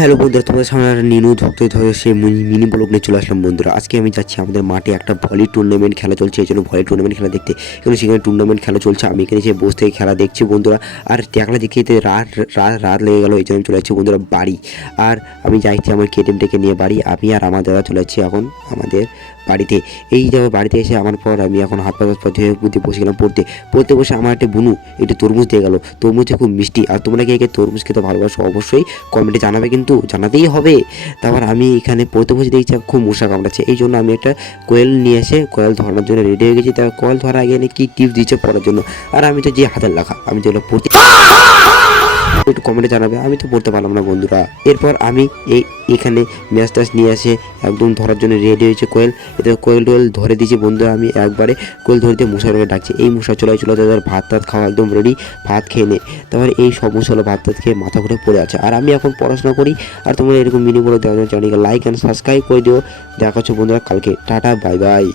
Hello বন্ধুরা, তোমাদের সামনে একটা নিনু ধরতে ধরে সে মিনি ব্লগ নিয়ে চলে আসলাম। বন্ধুরা, আজকে আমি যাচ্ছি আমাদের মাঠে একটা ভলি টুর্নামেন্ট খেলা চলছে, এই জন্য ভলি টুর্নামেন্ট খেলা দেখতে। এবং সেখানে টুর্নামেন্ট খেলা চলছে, আমি এখানে সে বসে থেকে খেলা দেখছি বন্ধুরা। আর দেখলা দেখতে রাত লেগে গেলো, এই জন্য আমি চলে যাচ্ছি বন্ধুরা বাড়ি। আর আমি যাচ্ছি আমার কেটিএমটাকে নিয়ে বাড়ি। আমি আর আমার দাদা চলে যাচ্ছি এখন আমাদের বাড়িতে। এই যাবো বাড়িতে এসে আমার পর আমি এখন হাত পা ধুয়ে বুদ্ধি বসে গেলাম পড়তে বসে আমার একটা বুনু একটু তরমুজ দিয়ে গেল। তরমুজে খুব মিষ্টি। আর তোমরা কে তরমুজ খেতে ভালোবাসো অবশ্যই কমেন্টে জানাবে, কিন্তু জানাতেই হবে। তারপর আমি এখানে পড়তে বসে দেখছি খুব মশা কামড়াচ্ছে, এই জন্য আমি একটা কোয়েল নিয়ে এসে কোয়েল ধরানোর জন্য রেডি হয়ে গেছি। তার কোয়েল ধরা আগে কি টিপস দিচ্ছে পড়ার জন্য। আর আমি তো যে হাতের লেখা, আমি যেগুলো পড়তে একটু কমেন্টে জানাবে, আমি তো পড়তে পারলাম না বন্ধুরা। এরপর আমি এখানে ম্যাচ ট্যাচ নিয়ে আসে একদম ধরার জন্য রেডি হয়েছে কোয়েল। এতে কোয়েল টোয়েল ধরে দিয়েছি বন্ধুরা। আমি একবারে কোয়েল ধরতে মশাকে ডাকছি, এই মশা চলে তাদের ভাত টাত খাওয়া একদম রেডি, ভাত খেয়ে নে। তারপরে এই সব মশলা ভাত টাত খেয়ে মাথা ঘুরে পড়ে আছে। আর আমি এখন পড়াশোনা করি। আর তোমরা এরকম মিনি বলে দেওয়ার জন্য চ্যানেলকে লাইক অ্যান্ড সাবস্ক্রাইব করে দিও। দেখা হচ্ছে বন্ধুরা কালকে। Tata, bye bye.